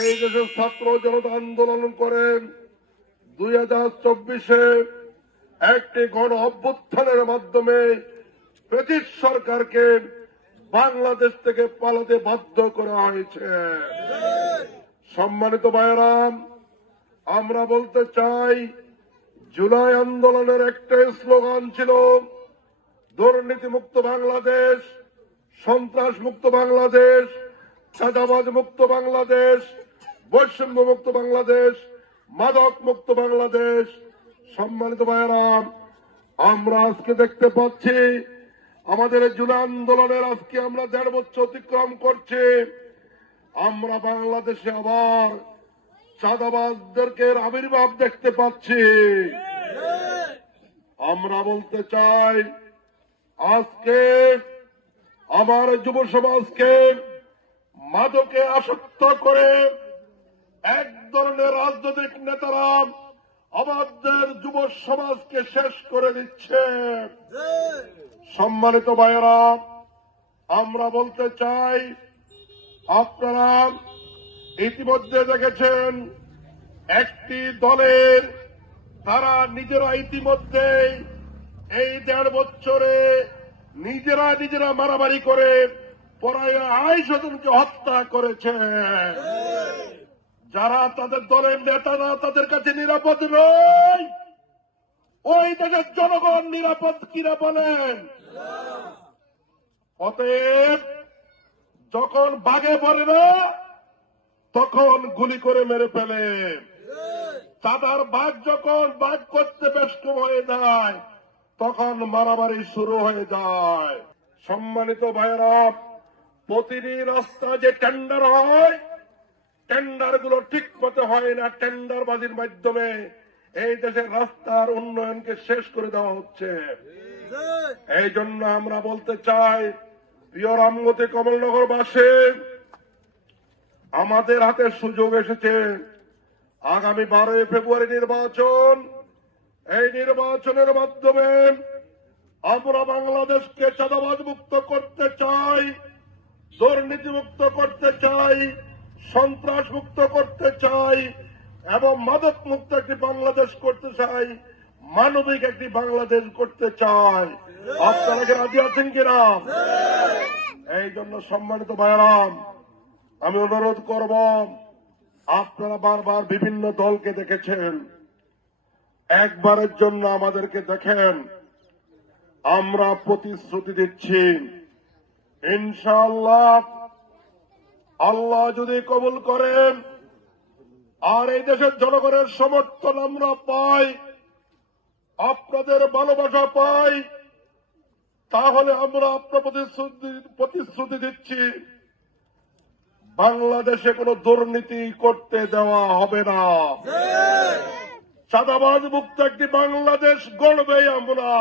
এই দেশের ছাত্র জনতা আন্দোলন করেন 2024-এ একটি গণ অভ্যুত্থানের মাধ্যমে ব্রিটিশ সরকারকে বাংলাদেশ থেকে পালাতে বাধ্য করা হয়েছে। সম্মানিত ভাইয়েরাম, আমরা বলতে চাই, জুলাই আন্দোলনের একটাই স্লোগান ছিল দুর্নীতি মুক্ত বাংলাদেশ, সন্ত্রাস মুক্ত বাংলাদেশ, চাঁদাবাজ মুক্ত বাংলাদেশ, বৈষম্য মুক্ত বাংলাদেশ, মাদক মুক্ত বাংলাদেশ। সম্মানিত ভাইয়েরাম, আমরা আজকে দেখতে পাচ্ছি আমাদের জুলাই আন্দোলনের আজকে আমরা 1.5 বছর অতিক্রম করছি। আমরা বাংলাদেশে আবার চাঁদাবাজদেরকে আবির্ভাব দেখতে পাচ্ছি। আমরা বলতে চাই, আজকে আমার যুব সমাজকে মাদকে আসক্ত করে এক ধরনের রাজনৈতিক নেতারা আমাদের যুব সমাজকে শেষ করে দিচ্ছে। সম্মানিত ভাইয়েরা, আমরা বলতে চাই, আপনারা ইতিমধ্যে দেখেছেন একটি দলের তারা নিজেরা ইতিমধ্যে এই 1.5 বছরে নিজেরা মারামারি করে প্রায় 250 জনকে হত্যা করেছে। যারা তাদের দলের নেতারা তাদের কাছে নিরাপদ নয়, ওই দেশের জনগণ নিরাপদ কিনা বলেন? অতএব যখন বাগে পড়ে না তখন গুলি করে মেরে ফেলে। চাঁদার বাঘ যখন বাঘ করতে ব্যস্ত হয়ে যায় তখন মারামারি শুরু হয়ে যায়। সম্মানিত ভাইয়েরা, প্রতিটি রাস্তা যে টেন্ডার হয়, টেন্ডার গুলো ঠিক মতো হয় না। টেন্ডারবাজির মাধ্যমে এই দেশের রাস্তার উন্নয়নকে শেষ করে দেওয়া হচ্ছে। এই জন্য আমরা বলতে চাই, প্রিয় রামগতি কমলনগরবাসী, আমাদের হাতে সুযোগ এসেছে। আগামী 12 ফেব্রুয়ারি নির্বাচন। এই নির্বাচনের মাধ্যমে আমরা বাংলাদেশকে চাঁদাবাজ মুক্ত করতে চাই, দুর্নীতি মুক্ত করতে চাই, সন্ত্রাস মুক্ত করতে চাই এবং মাদক মুক্ত একটি বাংলাদেশ করতে চাই, মানবিক একটি বাংলাদেশ করতে চাই। আপনারা কি রাজি আছেন কিনা? এই জন্য সম্মানিত ভাইয়েরাম, আমি অনুরোধ করব, আপনারা বারবার বিভিন্ন দলকে দেখেছেন, একবারের জন্য আমাদেরকে দেখেন। আমরা প্রতিশ্রুতি দিচ্ছি, ইনশাআল্লাহ আল্লাহ যদি কবুল করেন আর এই দেশের জনগণের সমর্থন আমরা পাই, আপনাদের ভালোবাসা পাই, তাহলে আমরা আপনার প্রতিশ্রুতি দিচ্ছি, বাংলাদেশে কোনো দুর্নীতি করতে দেওয়া হবে না। চাঁদাবাজ মুক্ত একটি বাংলাদেশ গড়বেই আমরা।